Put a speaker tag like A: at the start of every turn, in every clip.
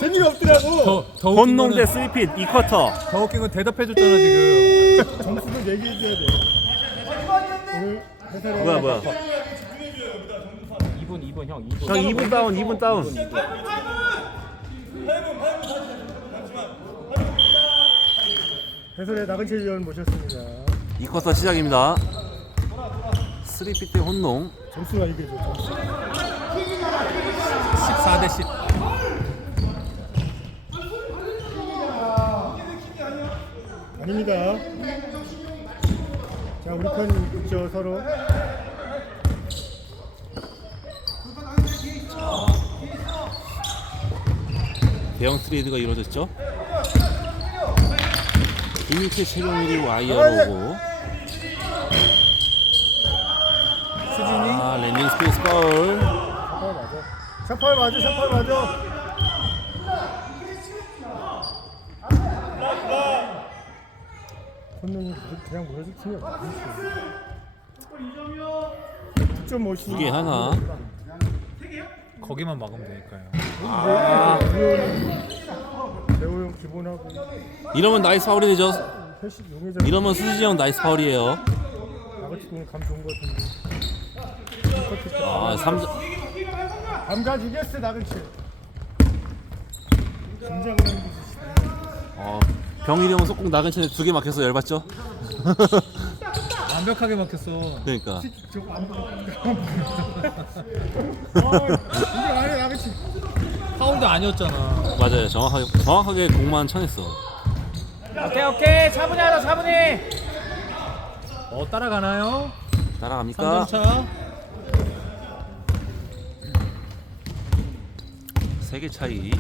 A: 재미가 없더라고.
B: 더
C: 혼농 대 3핏 2쿼터.
B: 더 웃긴 건 대답해줬잖아 지금.
A: 점수는 얘기해줘야 돼. 오늘 회사를
C: 뭐야.
B: 2분 형 2분.
C: 형 2분 다운 2분 다운.
A: 해설의 나근채 위원 모셨습니다.
C: 2쿼터 시작입니다. 3핏 대 혼농.
A: 점수가 얘기해줘. 점수.
B: 14대 10.
A: 아닙니다. 자, 우리 편 있죠 서로.
C: 대형 트레이드가 이루어졌죠. 이미케 최병일이 와이어로 오고.
B: 수진이
C: 랜딩 스페이스 파울.
A: 샷파울 맞아. 샷파울 맞아. 손흥이 그냥 몰아줄 팀이 없지. 득점 못이.
C: 2개 하나.
B: 거기만 막으면 되니까요.
A: 배우형 기본하고
C: 이러면 나이스 파울이 되죠.
A: 패시 용의자.
C: 이러면 수진이 형 나이스 파울이에요.
A: 나같이 오늘 감 좋은 거 같은데.
C: 3점.
A: 감가주겠어 나같이. 긴장을 하는
C: 병일이 형은 속공 나근 채에 2개 막혀서 열받죠?
B: 완벽하게 막혔어.
C: 그러니까.
A: 저거 안 보고. 긴장 안 해 나같이.
B: 파울도 아니었잖아.
C: 맞아요. 정확하게 공만 쳐냈어.
D: 오케이 차분히 하자 차분히.
B: 따라가나요?
C: 따라갑니까?
B: 3점 차.
C: 3개 차이.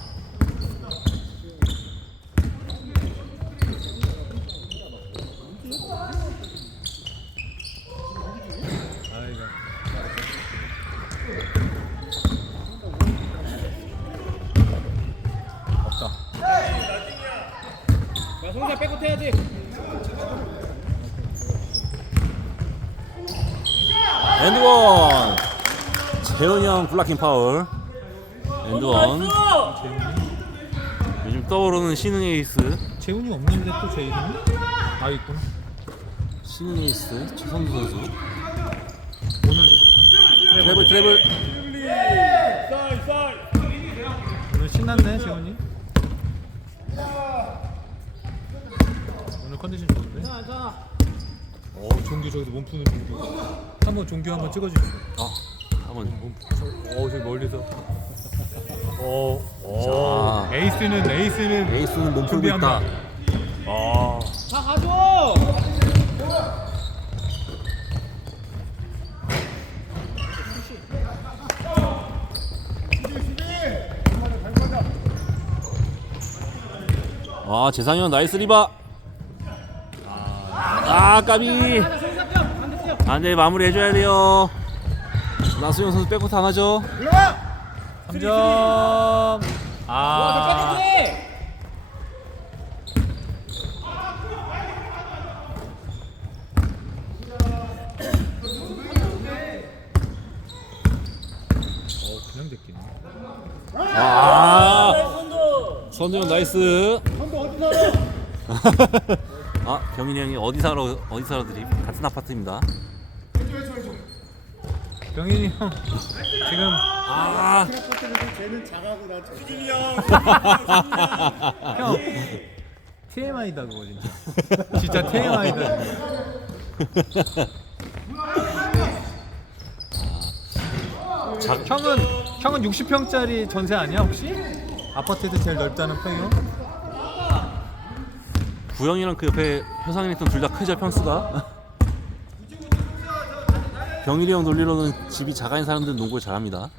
B: 아이고. 없다.
D: 야 송사 백업 해야지.
C: 엔드원. 재훈이 형 블락킹 파울. 엔드원. 요즘 떠오르는 신흥 에이스.
B: 재훈이 없는데 또 제 이름이? 아 있구나.
C: 신흥 에이스 최성주 선수.
B: 오늘
C: 트래블.
B: 오늘 신났네 재훈이. 오늘 컨디션 좋은데? 종규 저기서 몸 푸는 종규. 한번 종규 한번 찍어주세요.
C: 한번.
B: 저기 멀리서.
C: 자,
B: 에이스는
C: 에이스는 몸 풀고
B: 준비한다.
C: 있다.
D: 다 가져.
C: 재상이 형 나이스 리바. 까비. 안돼 마무리 해줘야 돼요. 나수영 선수 백코트 안 하죠?
B: 3점. 그냥 됐기네.
C: 선우 형 나이스. 경민이 형이 어디 살아 드립 같은 아파트입니다.
B: 병인이 형 지금
A: 쟤는 작아고 나 수진이
B: 형 TMI다 그거 진짜. 진짜 TMI다. 형은 60평짜리 전세 아니야 혹시? 아파트에서 제일 넓다는 평형?
C: 구형이랑 그 옆에 효상이 있던 둘 다 크죠 평수가. 경일이 형 논리로는 집이 작아인 사람들은 농구를 잘합니다.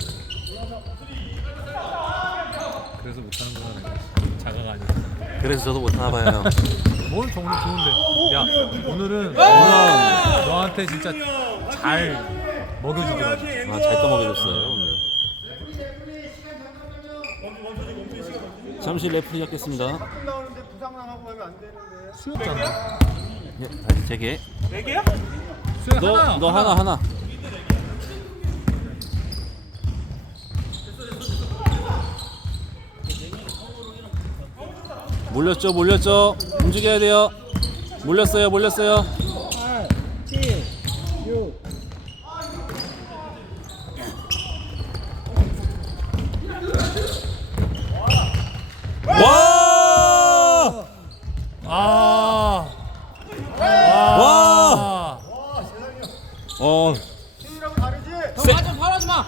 B: 그래서 못하는 거야 내가. 자가가 아니야.
C: 그래서 저도 못하나 봐요.
B: 뭘 오늘 좋은데. 야 오늘은 너한테 진짜 잘 먹여주더라고.
C: 잘 떠먹여줬어요 오늘. 잠시 레프리 잡겠습니다.
A: 나오는데 부상 나가고 하면 안 되는데.
B: 수였잖아.
C: 다시 재개.
B: 수야
C: 너 하나. 몰렸죠. 움직여야 돼요. 몰렸어요.
D: 8, 7, 6.
C: 와!
B: 아.
C: 와!
A: 팀이랑 다르지?
D: 파울하지 마.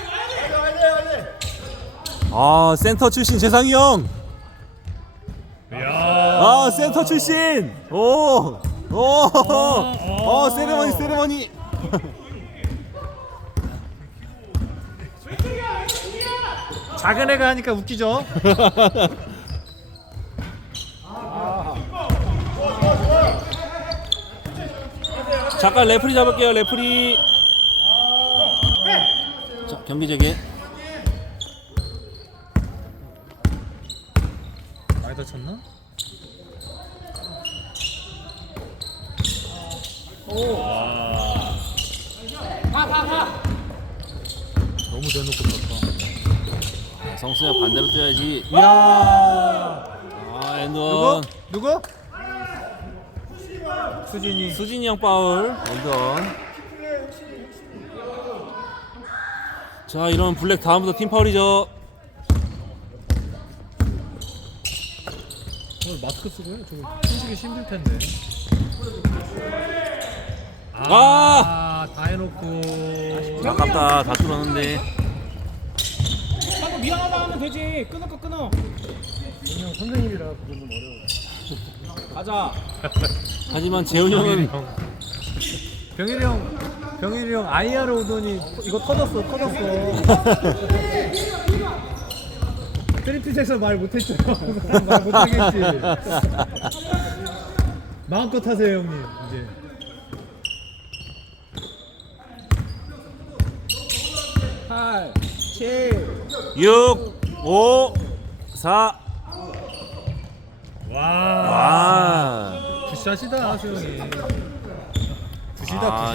C: 아, 센터 출신 재상이 형.
B: 야.
C: 센터 출신. 세레머니.
B: 작은 애가 하니까 웃기죠?
C: 잠깐 레프리 잡을게요. 레프리. 자, 경기 재개.
B: 많이 다쳤나?
D: 가.
B: 너무 대놓고 쳤다.
C: 성수야 반대로 뛰어야지.
B: 이야.
C: 엔드원.
B: 누구? 수진이.
C: 수진이 형 파울. 엔드원. 자, 이러면 블랙 다음부터 팀 파울이죠.
B: 마스크 쓰고요? 저거 숨쉬기 힘들 텐데. 다 해놓고.
C: 아깝다. 다 뚫었는데.
D: 방금 미안하다 하면 되지. 끊을 거 끊어.
A: 그냥 선생님이라 그건 좀 어려워.
D: 가자.
C: 하지만 재훈이 형은
B: 병일이 형 IR 오더니 이거 터졌어. 트리플에서 말 못했죠. 말 못하겠지. 마음껏 하세요 형님. 이제
D: 8, 7.
C: 6, 5, 4. 와.
B: 굿샷이다 수영이. 굿이다.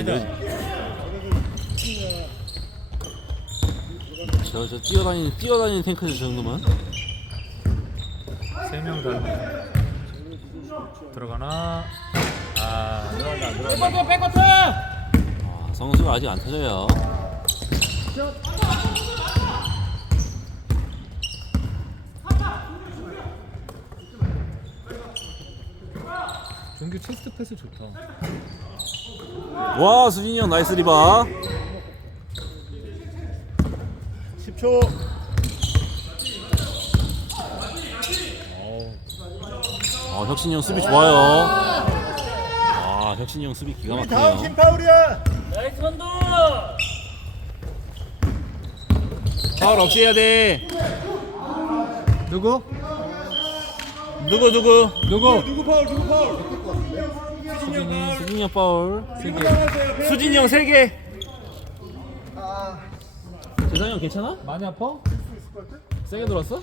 C: 저 뛰어다니는 탱크죠, 저 정도면.
B: 3명 다 들어가나?
D: 백커트.
C: 성수가 아직 안 터져요.
B: 종규 체스트 패스 좋다.
C: 와, 수진이 형 나이스 리바.
A: 10초.
C: 혁신이 형 수비 좋아요. 혁신이 형 수비 기가
A: 우리 다음
C: 막히네요.
A: 팀 파울이야.
D: 나이스 선두.
C: 파울 없이 해야 돼.
B: 누구?
A: 누구 파울?
C: 수진이 형 파울. 수진이 형 3개. 재상이 형 괜찮아?
B: 많이 아파?
C: 세게 들었어?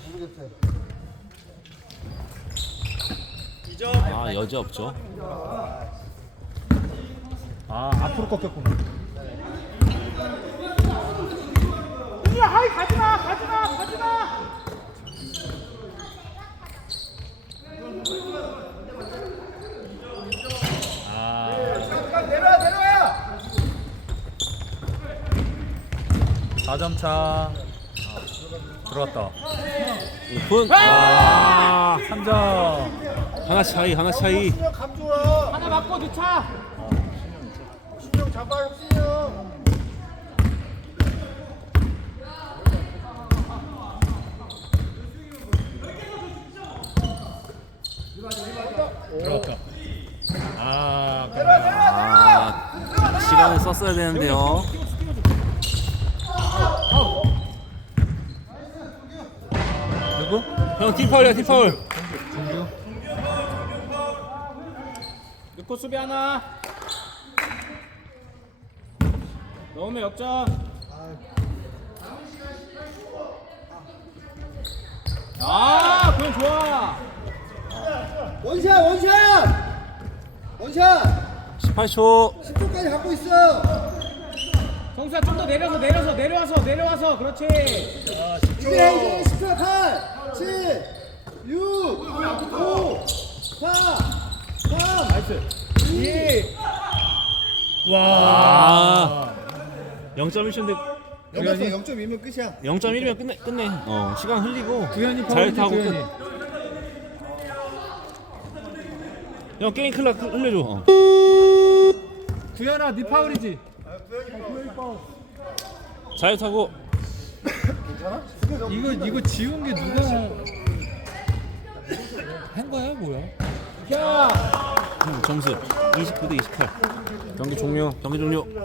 C: 여지 없죠.
B: 앞으로 꺾였구나.
D: 야, 하이 가지마.
A: 내려와.
B: 4점 차. 들어왔다.
C: 오픈.
B: 3점.
C: 하나 차이.
A: 신영 감 좋아.
D: 하나 맞고 넣자.
A: 신영 잡아요, 신영.
B: 들어왔다.
C: 시간을 썼어야 되는데요.
B: 누구?
C: 형 팀 파울이야, 팀 파울.
B: 종규.
D: 넣고 수비 하나. 넣으면 역전. 그건 좋아.
A: 원샷.
C: 18초.
A: 10초까지 갖고 있어.
D: 성수야 좀 더 내려와서 그렇지.
A: 이제 10초. 8, 7, 6, 5,
D: 나이스.
C: 아 0.1초인데
A: 0.2면 끝이야.
C: 0.1이면 끝내. 시간 흘리고
B: 구현이
C: 잘
B: 파울인데
C: 타고
B: 구현이.
C: 끝. 형 게임 클락 흘려줘.
B: 구현아 네 파울이지.
C: 잘 타고.
B: 이거 지운 게 누가 한 거야 뭐야?
D: 야.
C: 점수 29대 28. 경기 종료.